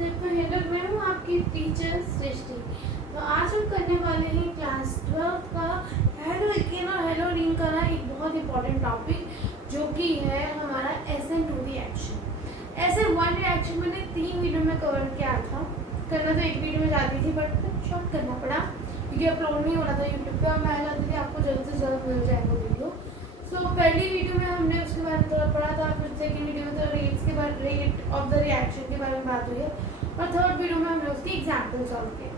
Hello, मैं हूँ आपकी टीचर सृष्टि। तो आज हम करने वाले हैं क्लास 12 का हेलो इकेन और हेलो रीन का ना एक बहुत इंपॉर्टेंट टॉपिक, जो कि है हमारा SN2 रिएक्शन। SN1 रिएक्शन मैंने 3 वीडियो में कवर किया था। करना तो एक वीडियो में जाती थी, बट शॉर्ट करना पड़ा क्योंकि अपलोड नहीं हो रहा था यूट्यूब पे, और मैं चाहती थी आपको जल्द से जल्द मिल जाए वो वीडियो। पहली वीडियो में हमने उसके बारे में थोड़ा पढ़ा था, फिर सेकंड वीडियो में तो रेट ऑफ द रिएक्शन के बारे में बात हुई है, और थर्ड वीडियो में हमने उसकी एग्जाम्पल सॉल्व किए।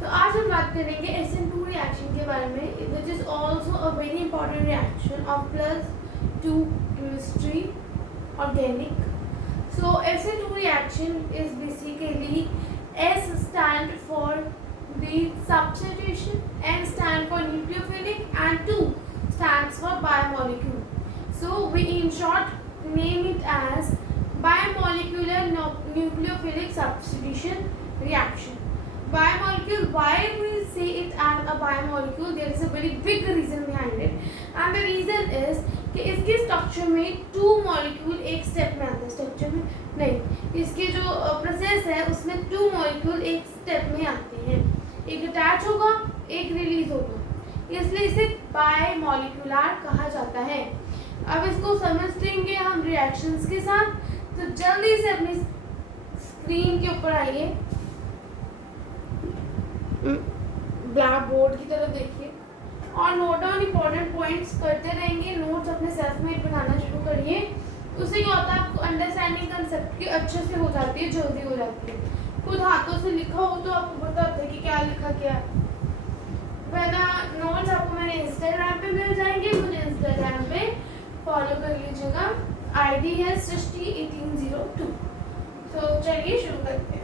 तो आज हम बात करेंगे SN2 रिएक्शन के बारे में, which is also a very important reaction of +2 chemistry organic. So SN2 reaction is basically S stand for the substitution, N stand for nucleophilic, and 2 stands for biomolecule. So we in short name it as biomolecular nucleophilic substitution reaction. Biomolecule, why we say it as a biomolecule? There is a very big reason behind it, and the reason is कि इसके structure में 2 molecule एक step में आते हैं। Structure में नहीं, इसके जो प्रोसेस है उसमें 2 मॉलिक्यूल एक स्टेप में आते हैं, एक अटैच होगा एक रिलीज होगा, इसलिए इसे बायमॉलिक्यूलर कहा जाता है। अब इसको समझ लेंगे हम रिएक्शंस के साथ। तो जल्दी से अपनी स्क्रीन के ऊपर आइए, ब्लैक बोर्ड की तरफ देखिए और नोट डाउन इंपॉर्टेंट पॉइंट्स करते रहेंगे। नोट्स अपने सेल्फ में बनाना शुरू करिए। उससे क्या होता है, आपको अंडरस्टैंडिंग कंसेप्ट की अच्छे से हो जाती है, जल्दी हो जाती है। खुद हाथों से लिखा हो तो आपको पता होता है कि क्या लिखा क्या है। पहला नोट्स आपको मेरे इंस्टाग्राम पे मिल जाएंगे, मुझे इंस्टाग्राम पे फॉलो कर लीजिएगा। ID है सृष्टि1802। तो चलिए शुरू करते हैं।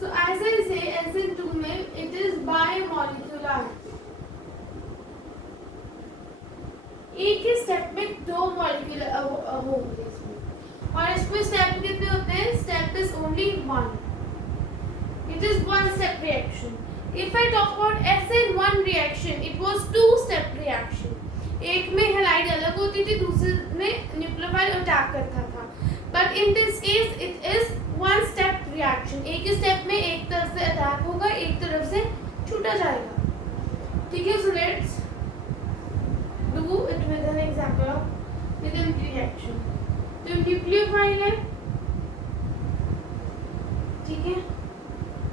So as I say, SN2 में it is biomolecular। एक ही स्टेप में 2 मॉलिक्यूल होंगे इसमें, और इसमें स्टेप कितने होते हैं? Step is only 1। It is 1 step reaction. If I talk about SN1 reaction, it was 2 step reaction. एक में हैलाइड अलग होती थी, दूसरे में न्यूक्लियोफाइल अटैक करता था, but in this case it is 1 step reaction. एक ही स्टेप में एक तरफ से अटैक होगा, एक तरफ से छूटा जाएगा। ठीक है, so let's do it with an example of with a reaction। तो न्यूक्लियोफाइल है, ठीक है,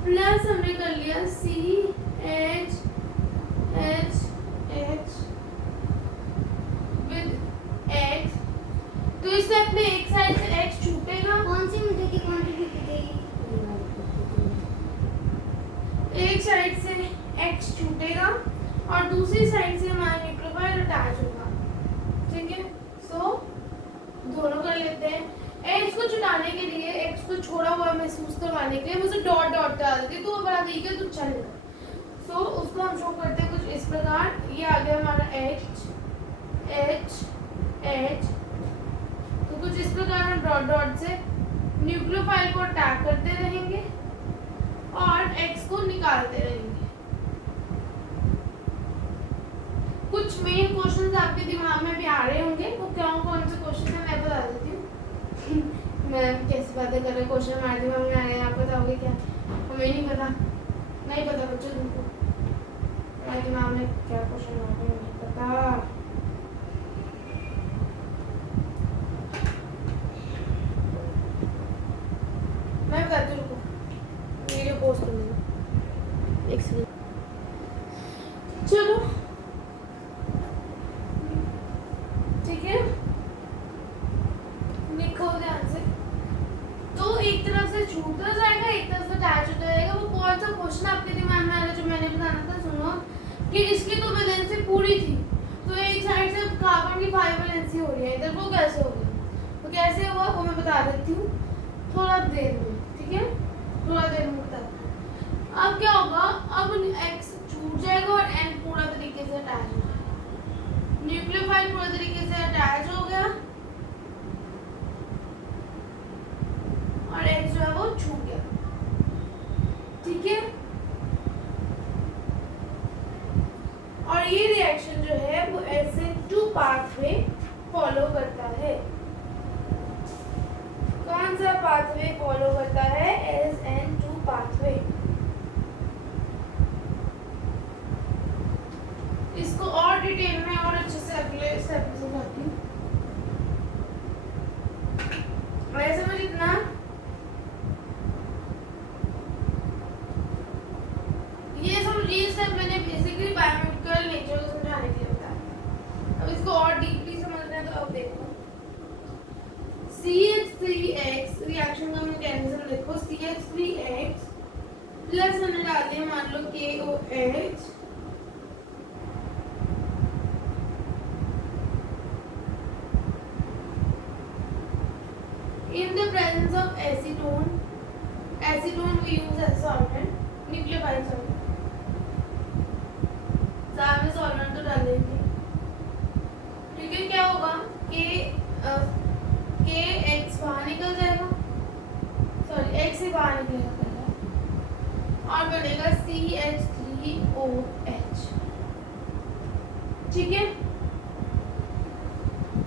प्लस हमने कर लिया CH with X। तो इस स्टेप में एक साइड से X छूटेगा। कौन सी मीटर की क्वांटिटी दिखेगी? एक साइड से X छूटेगा और दूसरी साइड से हमारा न्यूक्लियोफाइल अटैच होगा। ठीक है, सो दोनों कर लेते हैं। X को छुटाने के लिए, X को छोड़ा हुआ महसूस करवाने के लिए मुझे डॉट डॉट डाल देती, तो वो बड़ा ठीक है, तो चलेगा। सो उसको हम शो करते हैं कुछ इस प्रकार। ये आ गया हमारा H। तो कुछ इस प्रकार हम डॉट डॉट से न्यूक्लियोफाइल को अटैक करते रहेंगे और X को निकालते रहेंगे। कुछ मेन क्वेश्चंस आपके दिमाग में भी आ रहे होंगे, वो कौन से क्वेश्चन है मैं बता देती हूँ। मैं कैसी बातें कर रहे, क्वेश्चन हमारे दिमाग में आ रहे हैं, आप बताओगे क्या? हमें नहीं पता, नहीं पता बच्चों तुमको हमारे दिमाग में क्या क्वेश्चन आ रहे हैं, नहीं पता। मैं बताती हूँ, रुको वीडियो पोस्ट कर दूँगा एक सेकंड। चलो ठीक है, लिखो ध्यान से। तो एक तरफ से छूटता जाएगा, एक तरफ से अटैच होता जाएगा। वो कौन सा क्वेश्चन आपके दिमाग में आ रहा है जो मैंने बताना था? सुनो कि इसकी तो वैलेंसी पूरी थी, तो एक साइड से कार्बन की 5 वैलेंसी हो रही है, इधर वो कैसे हो गया? तो कैसे हुआ वो मैं बता देती हूँ थोड़ा देर में, ठीक है, थोड़ा देर में बताती हूँ। अब क्या होगा, अब X छूट जाएगा और N पूरा तरीके से अटैच हो जाएगा। न्यूक्लियोफाइल पूरे तरीके से अटैच हो गया और X जो है वो छूट गया। ठीक है, और ये रिएक्शन जो है वो SN2 पाथवे फॉलो करता है। कौन कौन सा पाथवे फॉलो करता है? SN2 pathway. इसको और डिटेल में और अच्छे से अगले स्टेप में समझाती हूँ। वैसे मुझे इतना ये स्टेप मैंने बेसिकली बायोमेडिकल नेचर को समझाने के लिए बताया। अब इसको और डीपली समझना है तो अब देखो CH3X रिएक्शन का मैकेनिज्म देखो। CH3X प्लस हमने डाल दिया मान लो KOH in the presence of acetone. Acetone we use as solvent, nucleophile solvent. सामने solvent तो डाल देंगे। ठीक है, क्या होगा? KX बाहर निकल जाएगा, सॉरी X से बाहर निकलेगा पहले और बनेगा CH3OH। ठीक है,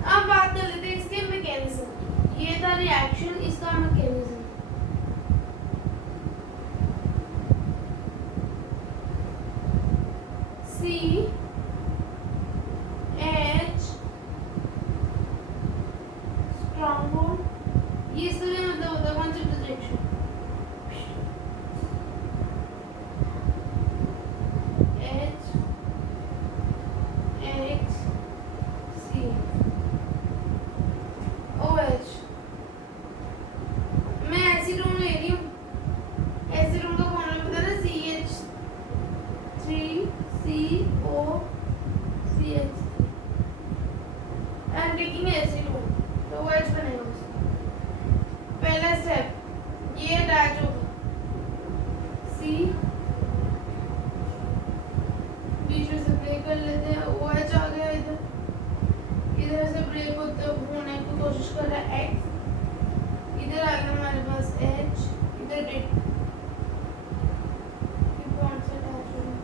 अब बात कर लेते हैं इसके मैकेनिज्म। ये था रिएक्शन, इसका मैकेनिज्म। CH स्ट्रॉन्ग बॉन्ड, ये इसका क्या मतलब होता है? Concept reaction. पहला स्टेप ये अटैच होगा, C बीच में से ब्रेक कर लेते हैं, OH आ गया इधर, इधर से ब्रेक होने की कोशिश कर रहा है X, इधर आ गया हमारे पास H, इधर डेट बॉन्ड से अटैच हो गया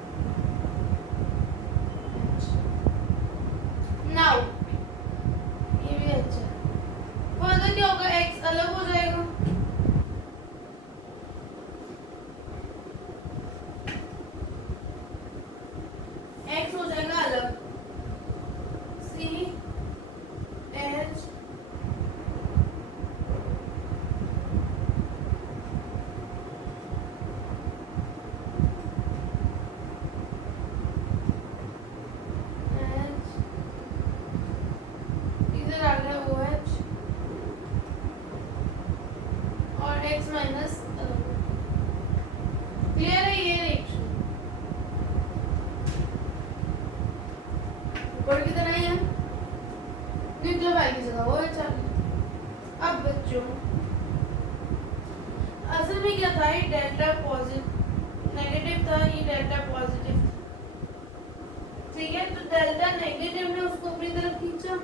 H। नाउ ये भी अच्छा है। फर्दर क्या होगा? X अलग हो जाएगा, X हो जाएगा अलग, CH इधर आ गया OH और X माइनस अलग। क्लियर है ये रिएक्शन? ऊपर की तरह ही है, न्यूक्लियोफाइल की जगह OH आ गया। अब बच्चों असल में क्या था? ये डेल्टा पॉजिटिव नेगेटिव था, ये डेल्टा पॉजिटिव था। ठीक है, तो डेल्टा नेगेटिव ने उसको अपनी तरफ खींचा,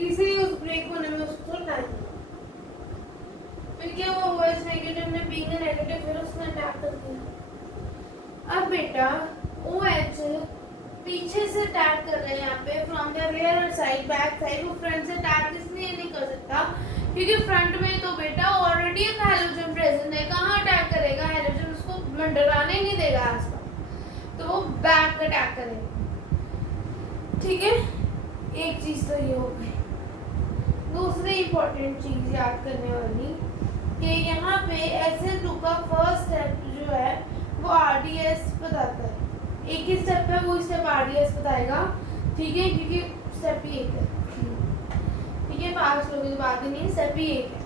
इसलिए उस ब्रेक होने में उसको थोड़ा टाइम लगा। फिर क्या हुआ? OH नेगेटिव ने बीइंग नेगेटिव फिर उसने अटैक कर दिया। अब बेटा OH पीछे से अटैक कर रहे हैं यहाँ पे, from the rear side, back side. वो फ्रंट से अटैक इसलिए नहीं कर सकता क्योंकि फ्रंट में तो बेटा ऑलरेडी एक हैलोजन प्रेजेंट है। कहाँ अटैक करेगा? हैलोजन उसको मंडराने नहीं देगा आसपास, तो वो बैक अटैक करेगा। ठीक है, एक चीज तो ये हो गई। दूसरी इंपॉर्टेंट चीज याद करने वाली कि यहाँ पे SN2 का फर्स्ट स्टेप जो है वो RDS बताता है। एक ही स्टेप है, वो स्टेप RDS बताएगा। ठीक है, क्योंकि स्टेप ही एक है। ठीक है, 5 लोगों की बात नहीं, स्टेप ही एक है।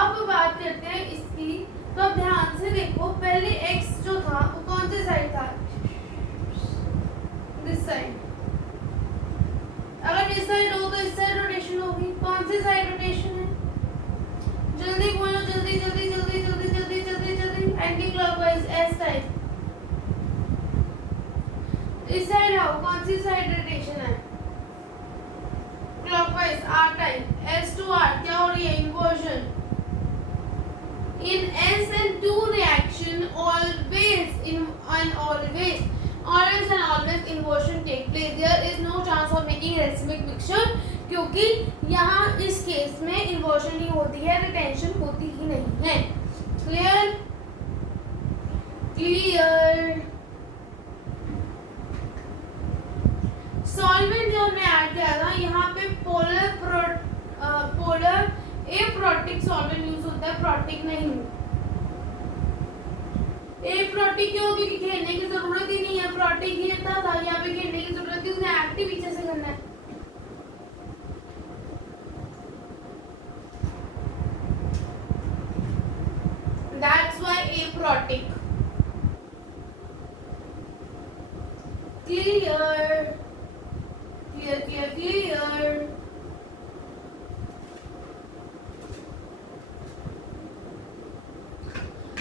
अब बात करते हैं इसकी, तो अब ध्यान से देखो, पहले X जो था वो कौन से साइड था? This side. अगर इस साइड हो तो इस साइड रोटेशन होगी। कौन सी साइड रोटेशन है? जल्दी बोलो, जल्दी जल्दी जल्दी जल्दी जल्दी जल्दी जल्दी। Anti clockwise S type. इस साइड आओ, कौन सी साइड रोटेशन है? Clockwise R type. S to R क्या हो रही है? Inversion. In SN2 reaction, always inversion take place. There is no chance of making racemic mixture क्योंकि यहाँ इस केस में इन्वर्जन ही होती है, रिटेंशन होती ही नहीं है। Clear clear. सॉल्वेंट जो हमने ऐड किया था यहाँ पे पोलर एप्रोटिक सॉल्वेंट यूज होता है, प्रोटिक नहीं। एप्रोटिक क्यों? क्योंकि घेरने की जरूरत ही नहीं है, प्रोटिक घेरता था, यहाँ पे घेरने की जरूरत थी, उसने एक्टिव पीछे से करना है। That's why aprotic. Clear.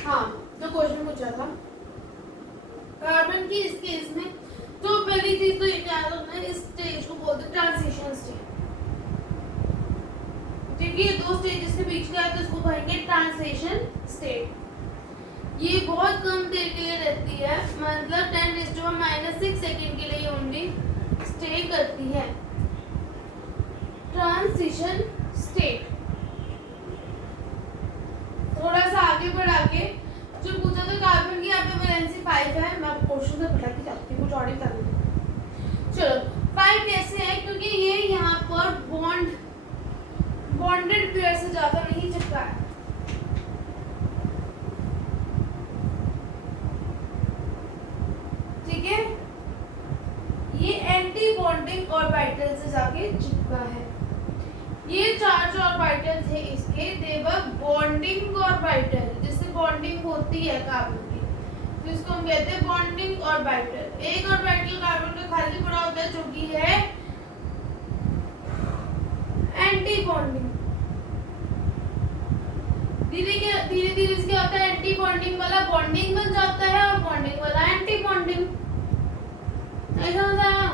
हाँ, तो क्वेश्चन पूछा था कार्बन की इस केस में, तो पहली चीज तो ये याद रखना है, इस स्टेज को बोलते हैं ट्रांजिशन स्टेज। ठीक है, दो स्टेजेस के बीच का है तो इसको कहेंगे ट्रांजिशन स्टेट। ये बहुत कम देर के लिए रहती है, मतलब 10⁻⁻6 सेकेंड के लिए ओनली स्टे करती है ट्रांजिशन स्टेट। थोड़ा सा आगे बढ़ा के जो पूछा था कार्बन की, यहाँ पे वैलेंसी 5 है, मैं आपको क्वेश्चन से पढ़ा के जाती हूँ, कुछ और ही कर दूँ। चलो 5 कैसे है? क्योंकि ये यहाँ पर बॉन्डेड पेयर से ज्यादा नहीं चिपका है। ठीक है, ये एंटी बॉन्डिंग ऑर्बिटल से जाके चिपका है। ये चार्ज ऑर्बिटल थे इसके, दे वर बॉन्डिंग ऑर्बिटल, जिससे बॉन्डिंग होती है कार्बन की, जिसको हम कहते हैं बॉन्डिंग ऑर्बिटल। एक ऑर्बिटल कार्बन का खाली पड़ा होता है जो कि है एंटी बॉन्डिंग। धीरे धीरे इसके होता है एंटी बॉन्डिंग वाला बॉन्डिंग बन जाता है और बॉन्डिंग वाला एंटी बॉन्डिंग। ऐसा होता है,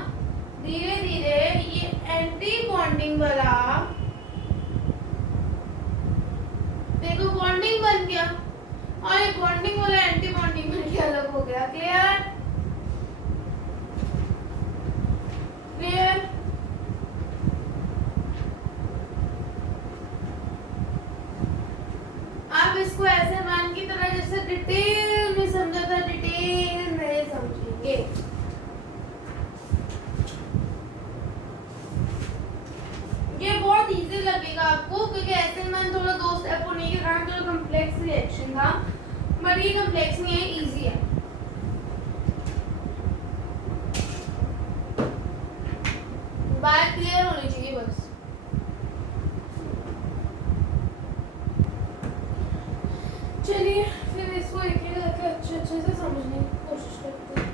धीरे धीरे ये एंटी बॉन्डिंग वाला देखो बॉन्डिंग बन गया और ये बॉन्डिंग वाला एंटी बॉन्डिंग बन के अलग हो गया। Clear clear. आप इसको ऐसे मान की तरह जैसे डिटेल में समझा था, डिटेल में समझेंगे। ये बहुत इजी लगेगा आपको, क्योंकि ऐसे में थोड़ा दो स्टेप होने के कारण थोड़ा कॉम्प्लेक्स रिएक्शन था, बट ये कॉम्प्लेक्स नहीं है, इजी है। बात क्लियर होनी चाहिए बस। चलिए फिर इसको एक एक करके अच्छे से समझने की कोशिश करते हैं।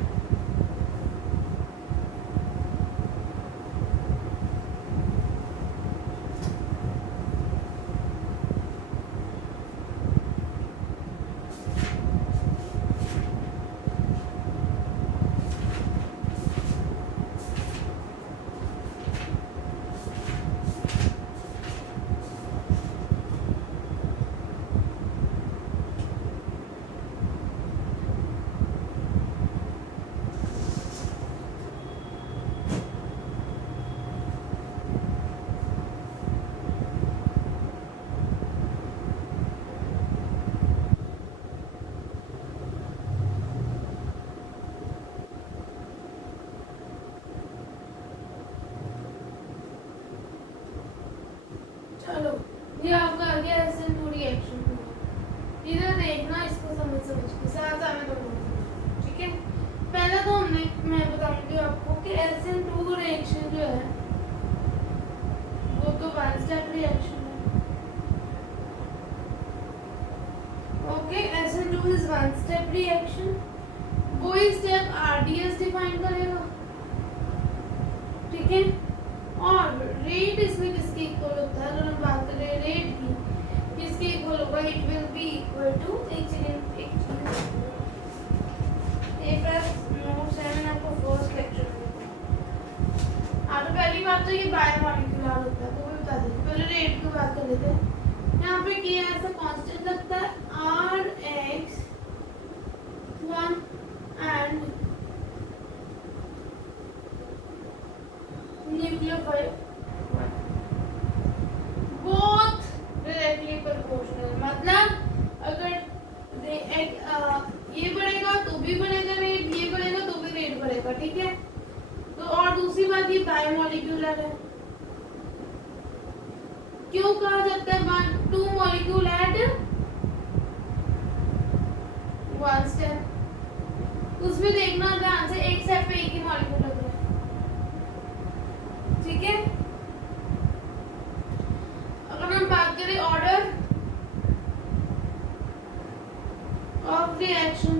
चलो ये आपका आ गया SN2 रिएक्शन। इधर देखना, इसको समझ के साथ आने दो। ठीक है, पहले तो मैं बताऊंगी आपको कि SN2 रिएक्शन जो है वो तो वन स्टेप रिएक्शन है। Okay, SN2 is one step reaction. वही स्टेप RDS डिफाइन करेगा। ठीक है, और रेट इसमें किसके इक्वल होता है? अगर हम बात करें रेट की, किसके इक्वल होगा? It will be equal to एक नोट्स है, मैंने आपको फर्स्ट लेक्चर में तो पहली बात तो ये बायोमॉलिक्यूलर होता है, तो वो बता देते। पहले रेट की बात कर लेते हैं। यहाँ पे क्या ऐसा कांस्टेंट लगता है Rx 1 एंड न्यूक्लियोफाइल 1। क्यों कहा जाता है 2 मॉलिक्यूल एट 1 स्टेप? उसमें देखना ध्यान से, एक स्टेप पे एक ही मॉलिक्यूल लग रहा है, ठीक है। अगर हम बात करें ऑर्डर ऑफ रिएक्शन,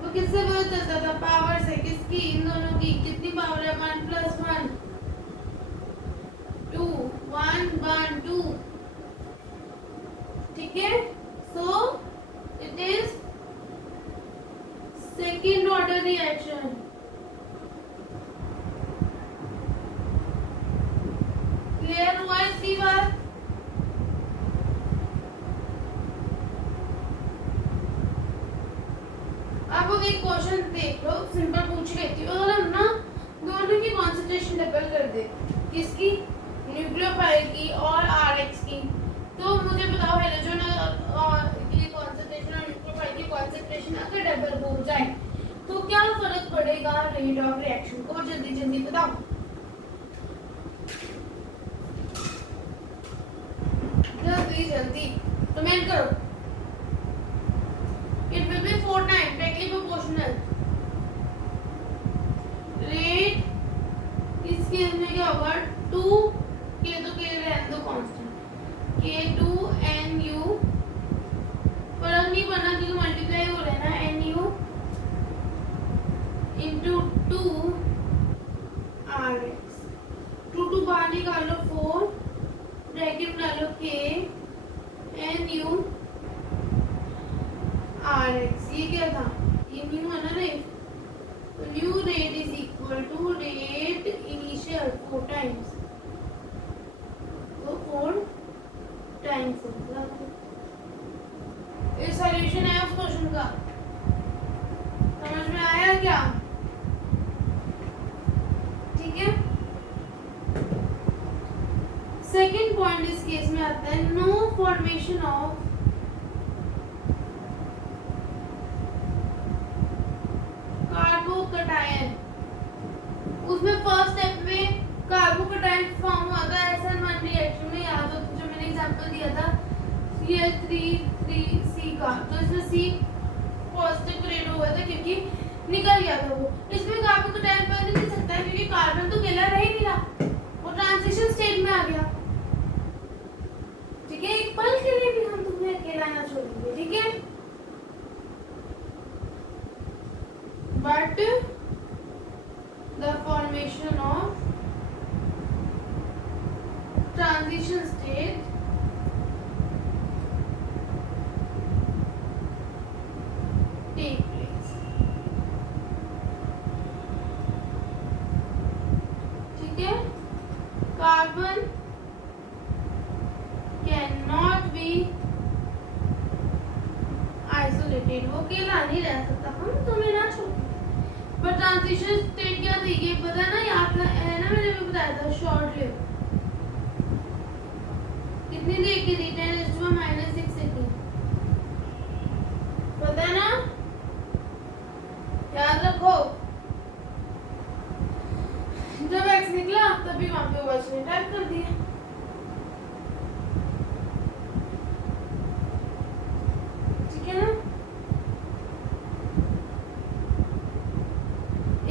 तो किससे पता चलता था? पावर से। किसकी? इन दोनों की। कितनी पावर है? 1 + 1 2, 1 1 2, ठीक है। So it is second order reaction. Clear हुआ इसकी बात? अब एक क्वेश्चन देख लो, सिंपल पूछ लेती हूँ। अगर हम ना दोनों की कॉन्सेंट्रेशन डबल कर दे, किसकी? न्यूक्लियोफाइल की और आरएक्स की, तो मुझे बताओ हाइड्रोजन की कॉन्सेंट्रेशन और न्यूक्लियोफाइल की कॉन्सेंट्रेशन अगर डबल हो जाए तो क्या फर्क पड़ेगा रेट ऑफ रिएक्शन को? जल्दी जल्दी बताओ, जल्दी जल्दी कमेंट करो। It will be 4 times directly proportional. Rate इस केस में क्या होगा? 2 के तो के रहने दो कांस्टेंट, K2 NU, फर्क नहीं पड़ना क्योंकि मल्टीप्लाई हो रहा है ना, NU into 2 RX। 2 बाहर निकालो 4, ब्रैकेट में डालो K NU RX। ये क्या था? ये न्यू है ना रेट, तो new rate is equal to rate initial 4 times, तो 4 टाइम्स ये सॉल्यूशन है उस क्वेश्चन का। समझ में आया क्या? ठीक है। सेकेंड पॉइंट इस केस में आता है नो फॉर्मेशन ऑफ कार्बोकटायन। उसमें फर्स्ट स्टेप में कार्बोकटायन फॉर्म हुआ था SN1 रिएक्शन में, याद हो जो मैंने एग्जांपल दिया था CH3C का, तो इसमें C पॉजिटिव ग्रेड हुआ था क्योंकि निकल गया था वो। इसमें कार्बोकटायन बन नहीं सकता क्योंकि कार्बन तो अकेला रह ही नहीं रहा, वो ट्रांजिशन स्टेट में आ गया, ठीक है। एक पल के लिए भी हम तुम्हें अकेला ना छोड़ेंगे, ठीक है। But the formation of transition state take place, ठीक है। कार्बन cannot be isolated, वो अकेला नहीं रह सकता, हम तुम्हें ना छोड़। पर ट्रांजिशन स्टेट क्या थी ये पता है ना, याद है ना, मैंने भी बताया था शॉर्ट लिव। कितनी देर की थी? 10⁻⁻6 सेकंड, पता है ना, याद रखो। जब एक्स निकला तभी वहां पे OH ने टाइप कर दिया, ठीक है ना।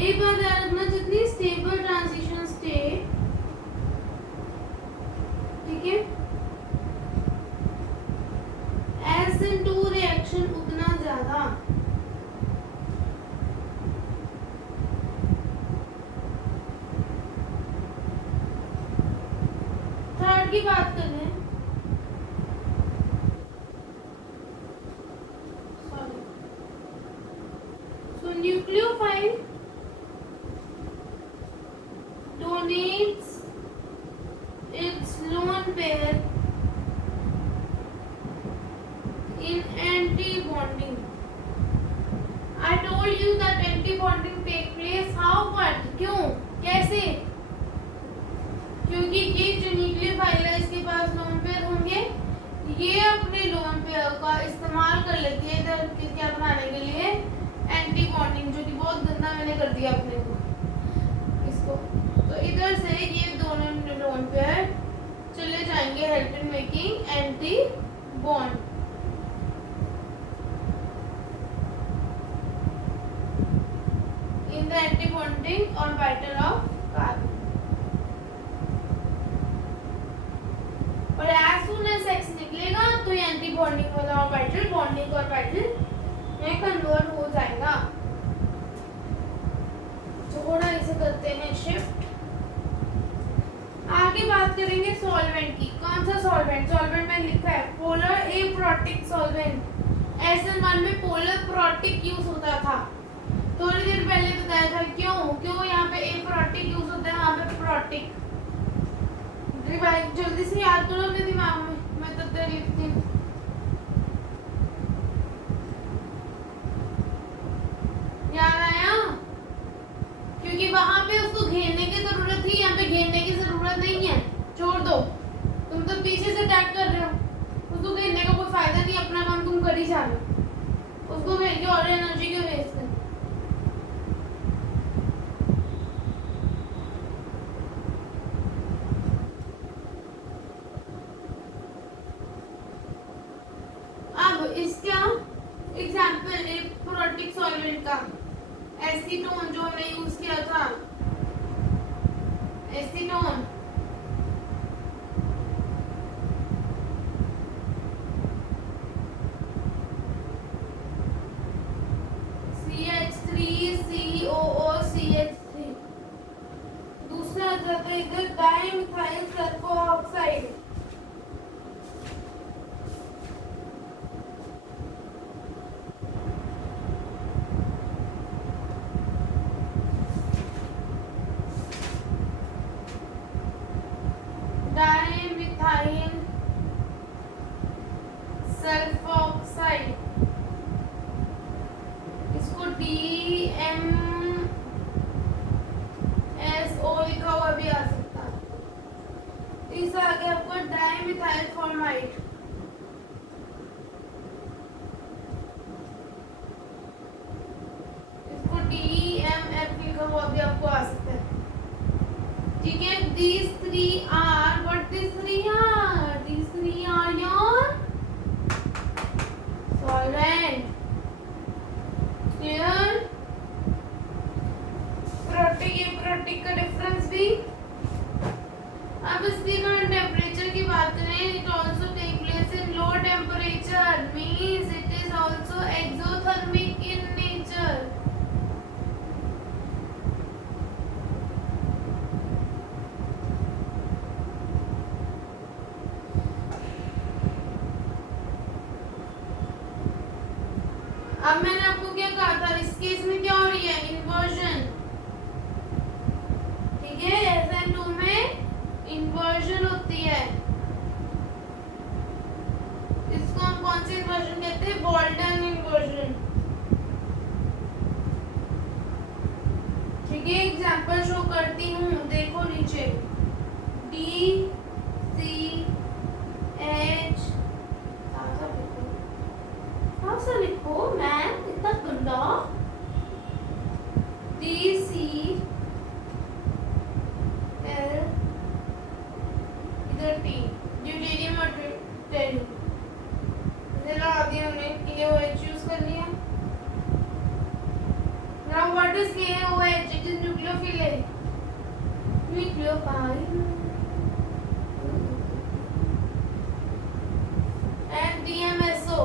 एक बात याद रखना, जितनी स्टेबल ट्रांजिशन स्टेट, ठीक है, SN2 रिएक्शन उतना ज्यादा। थर्ड की बात कर रहे हैं, sorry, so nucleophile donates its lone pair in anti-bonding. I told you that anti-bonding take place how, what, क्यों, कैसे? क्योंकि ये जो न्यूक्लियोफाइल है इसके पास लोन पेयर होंगे, ये अपने लोन पेयर का इस्तेमाल कर लेती है इधर क्या बनाने के लिए? एंटी-बॉन्डिंग, जो कि बहुत गंदा मैंने कर दिया अपने को इसको। तो इधर से ये दोनों लोन पेयर चले जाएंगे in making anti-bond. In the anti-bonding orbital of carbon. और as soon as X निकलेगा तो ये anti-bonding वाला orbital bonding orbital में convert हो जाएगा. थोड़ा इसे करते हैं शिफ्ट. आगे बात करेंगे सॉल्वेंट की. कौन सा सॉल्वेंट? सॉल्वेंट में लिखा है पोलर एप्रोटिक सॉल्वेंट. SN1 में पोलर प्रोटिक यूज होता था. थोड़ी देर पहले बताया था क्यों यहाँ पे एप्रोटिक यूज होता है, वहाँ पे प्रोटिक. रिवाइज जल्दी से याद करो अपने दिमाग में, मैं तब तक लिखती हूँ. याद आया? क्योंकि वहां पे उसको घेरने की जरूरत थी, यहाँ पे घेरने की जरूरत नहीं है. छोड़ दो, तुम तो पीछे से अटैक कर रहे हो. उसको घेरने का कोई फायदा नहीं, अपना काम तुम कर ही जा रहे हो. उसको घेर के और एनर्जी क्यों वेस्ट कर. अब इसका एग्जाम्पल एक प्रोटिक सॉल्वेंट का एसीटोन जो हमने यूज किया था. Acetone CH3COOCH3. दूसरा जाता है इधर डाइमिथाइल सल्फोऑक्साइड. डाइमिथाइल सल्फोऑक्साइड. इसको DMSO लिखा हुआ भी आ सकता है. तीसरा आ गया आपका डाइमिथाइल फॉर्माइड. इसको DMF लिखा हुआ भी आपको आ सकता है. ठीक है. These three are what these three are? These three are your solvent. Clear? Protic का डिफरेंस भी. अब इसकी टेम्परेचर की बात करें, it also take place in low temperature, means it is also exothermic in nature. अब मैंने आपको क्या कहा था, इस केस में क्या हो रही है? इन्वर्जन. ठीक है. SN2 में इन्वर्जन होती है. इसको हम कौन सी इन्वर्जन कहते हैं? Bolton inversion. ठीक है. एग्जांपल शो करती हूँ, देखो नीचे. DCH सा लिखो मैम, इतना गंदा. DCl इधर T ड्यूटेरियम और टेरियम लगा दिया हमने. KOH यूज कर लिया. Now what is KOH? It is nucleophilic. Nucleophile. and DMSO.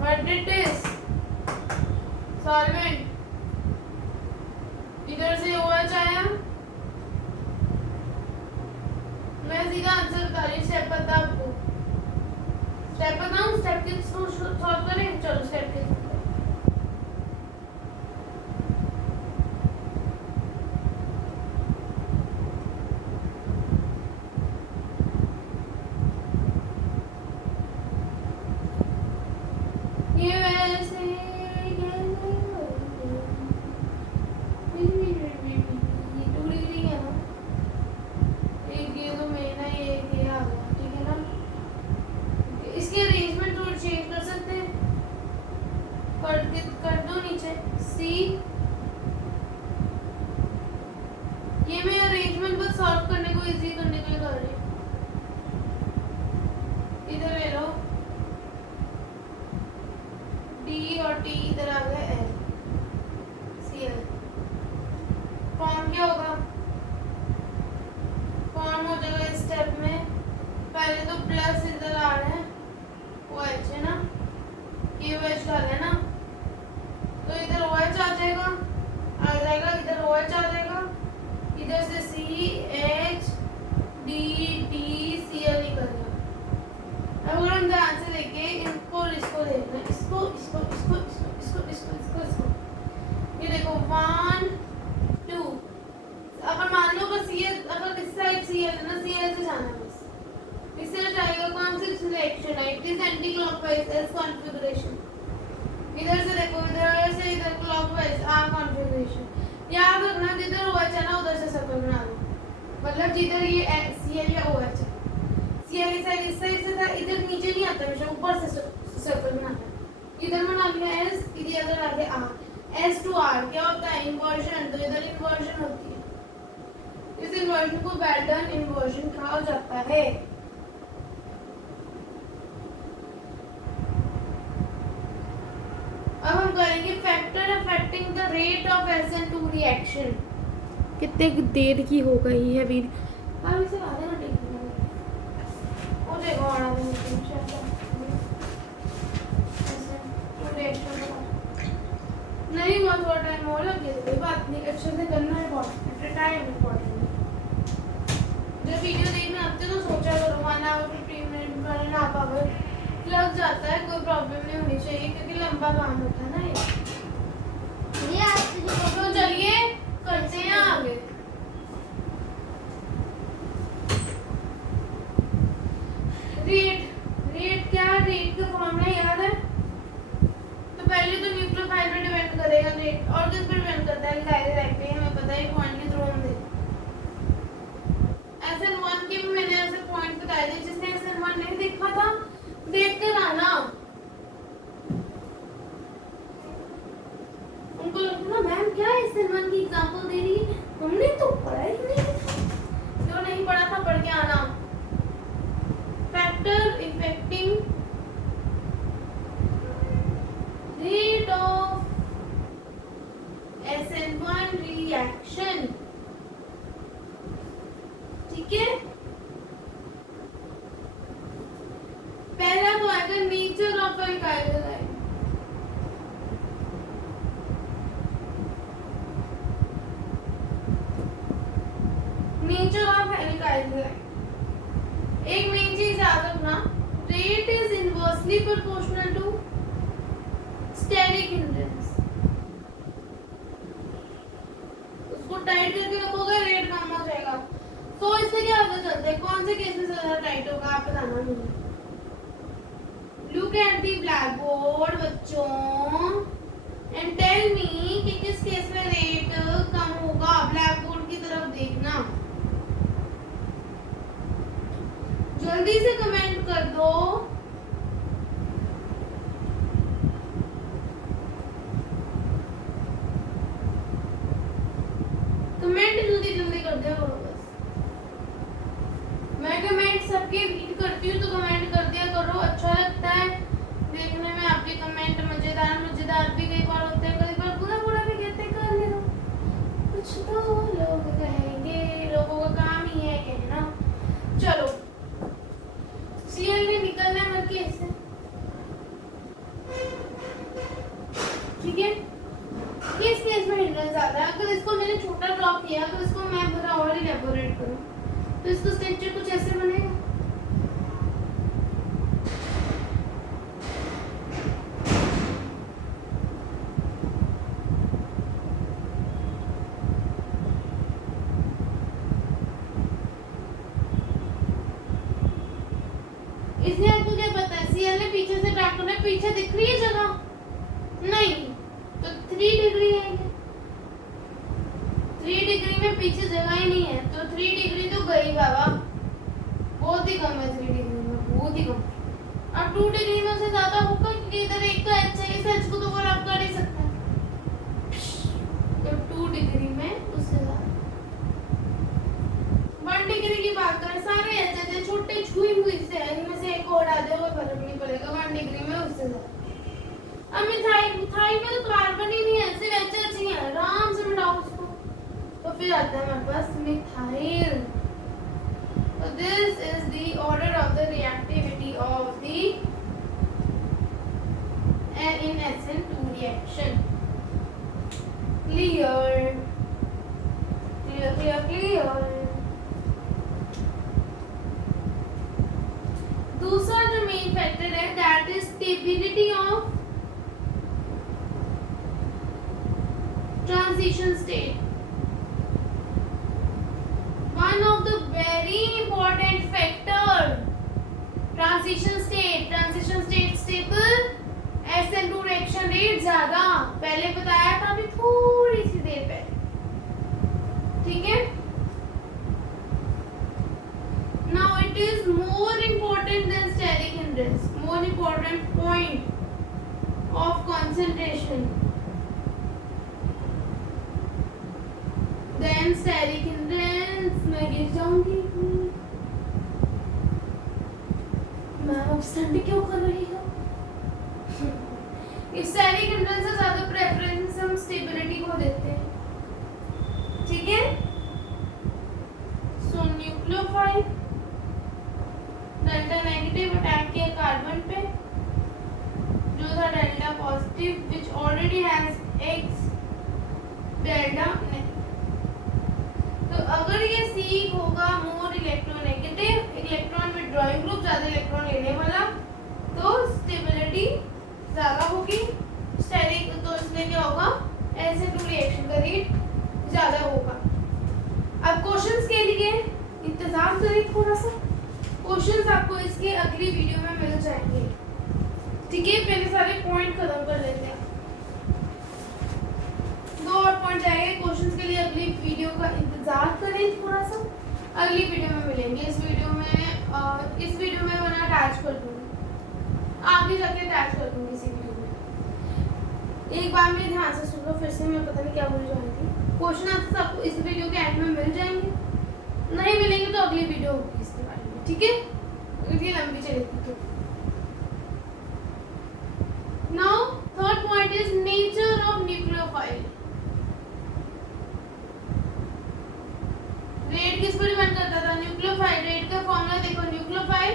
What it is? Solvent. इधर से OH आया. मैं सीधा आंसर बता रही हूँ. स्टेप पता आपको? स्टेप बताऊँ? स्टेप के सॉल्व करें. चलो स्टेप के. इसकी अरेंजमेंट थोड़ी चेंज कर सकते हैं. OH आ जाएगा, इधर से CH DDCl निकलेगा। अब अगर हम ध्यान से देखें इनको और इसको देखना, इसको इसको इसको इसको इसको इसको इसको इसको, ये देखो 1 2। अगर मान लो अगर CH अगर इस साइड CL है ना, CL से जाना बस, इससे जाएगा कौन सी सिलेक्शन है, it is anti clockwise S configuration. इधर से देखो, इधर से इधर क्लॉकवाइज आर कॉन्फ़िगरेशन। याद रखना जिधर OH है ना उधर से सर्कल बना दो, मतलब जिधर ये Cl या OH है, Cl इस साइड से था, इधर नीचे नहीं आता, हमेशा ऊपर से सर्कल बनाता है। इधर बना लिया S, इधर आ गया R, S to R क्या होता है, इन्वर्जन। तो इधर इन्वर्जन होती है, इस इन्वर्जन को बैडन इन्वर्जन कहा जाता है। अब हम करेंगे factor affecting the rate of SN2 reaction. कितने देर की हो गई है वीडियो, अब इसे आधे घंटे की हो देखो आना नहीं हुआ, थोड़ा टाइम और लग गया, कोई बात नहीं, अच्छे से करना है, इम्पोर्टेंट टाइम इम्पोर्टेंट। जब वीडियो देखने आते तो सोचा करो 1 आवर 15 मिनट 1.5 आवर लग जाता है, कोई प्रॉब्लम नहीं होनी चाहिए क्योंकि लंबा काम होता है ना ये आज तो चलिए करते हैं आगे। रेट क्या है, रेट का फॉर्मूला याद है? तो पहले तो न्यूक्लियोफाइल पे डिपेंड करेगा रेट, और किस पे डिपेंड करता है, एल्काइल पे, हमें पता है पॉइंट के थ्रू हम दे। SN1 के भी मैंने ऐसे पॉइंट बताए थे, जिसने SN1 नहीं देखा था देख कर आना, उनको लगता ना मैम क्या SN1 की एग्जांपल दे रही है, हमने तो पढ़ा ही नहीं, जो नहीं पढ़ा था पढ़ के आना। Factor effecting rate of SN1 reaction, ठीक है। पहला तो आएगा nature of alkyl halide. Nature of alkyl halide, एक मेन चीज याद रखना, rate is inversely proportional to steric hindrance. उसको टाइट करके रखोगे रेट कम हो जाएगा। तो इससे क्या पता चलता है कौन से केस में ज्यादा टाइट होगा, आप बताना मुझे। Look at the blackboard बच्चों and tell me कि किस केस में रेट कम होगा, ब्लैकबोर्ड की तरफ देखना, जल्दी से कमेंट कर दो। कमेंट जल्दी जल्दी कर दिया करो बस, मैं कमेंट सबके रीड करती हूँ तो कमेंट कर दिया करो, अच्छा लगता है देखने में आपके कमेंट, मजेदार भी कई बार होते हैं, कई बार बुरा बुरा भी कहते हैं, कर ले कुछ तो लोग कहेंगे, लोगों का काम ही है कहना। चलो Cl ने निकलना है मर के ऐसे, ठीक है। किस केस में हिंड्रेंस ज्यादा है, अगर इसको मैंने छोटा ड्रॉ किया तो इसको मैं थोड़ा और इलेबोरेट करूं तो इसका स्ट्रक्चर कुछ ऐसे बनेगा। इसलिए आपको क्या पता है Cl ने पीछे से ड्रैग करना है, पीछे दिख रही है जगह नहीं तो 3 डिग्री है, 3 डिग्री में पीछे जगह ही नहीं है तो 3 डिग्री तो गई बाबा, बहुत ही कम है 3 डिग्री में, बहुत ही कम। अब 2 डिग्री में उससे ज्यादा होगा क्योंकि इधर एक तो H है, इस H को तो कोई रब कर ही सकता है, तो 2 डिग्री में उससे ज्यादा। 1 डिग्री की बात करें, सारे H है छोटे छुई हुई से है, इनमें से एक और आ जाए कोई फर्क नहीं पड़ेगा, 1 डिग्री में उससे ज्यादा। अब मिथाइल में तो कार्बन ही नहीं है, सिर्फ H ही है, आराम से मिटाओ उसको तो फिर आता है हमारे पास methyl. So this is the order of the reactivity of the in SN2 reaction. Clear? Clear. दूसरा जो मेन फैक्टर है that is stability of transition state. One of the very important factor transition state stable, SN2 reaction rate ज्यादा, पहले बताया था अभी थोड़ी सी देर पहले, ठीक है। Now it is more important than steric hindrance, more important point of concentration than steric hindrance। मैं गिर जाऊंगी। मैम अब स्टंट क्यों कर रही हो? स्टेरिक हिंड्रेंस से ज्यादा प्रेफरेंस हम स्टेबिलिटी को देते हैं, ठीक है। सो न्यूक्लियोफाइल डेल्टा नेगेटिव अटैक किया कार्बन पे, जो था delta positive which already has x delta negative. तो अगर ये C होगा more electronegative, electron withdrawing group, ज्यादा इलेक्ट्रॉन लेने वाला, तो स्टेबिलिटी ज्यादा होगी। स्टेरिक तो इसमें क्या होगा, SN2 रिएक्शन का रेट ज्यादा होगा। अब क्वेश्चंस के लिए इंतजार करें थोड़ा सा, क्वेश्चंस आपको इसके अगली वीडियो में मिल जाएंगे, ठीक है। पहले सारे पॉइंट खत्म कर लेते हैं, 2 और पॉइंट आएंगे क्वेश्चंस के लिए। अगली वीडियो का इंतजार करें थोड़ा सा, अगली वीडियो में मिलेंगे। इस वीडियो में मैं अटैच कर दूंगी, आगे जाके अटैच कर दूंगी इसी वीडियो में। एक बार मेरे ध्यान से सुन लो फिर से, मैं पता नहीं क्या बोल रही थी। क्वेश्चन आंसर आपको इस वीडियो के एंड में मिल जाएंगे, नहीं मिलेंगे तो अगली वीडियो होगी इसके बारे में, ठीक है। अगर ये लंबी चलेगी तो। Now third point is nature of nucleophile. Rate किस पर डिपेंड करता था, न्यूक्लियोफाइल। रेट का फॉर्मूला देखो, न्यूक्लियोफाइल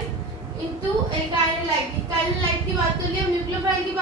इनटू एल्काइल लाइक की बात कर लिया, न्यूक्लियोफाइल की बात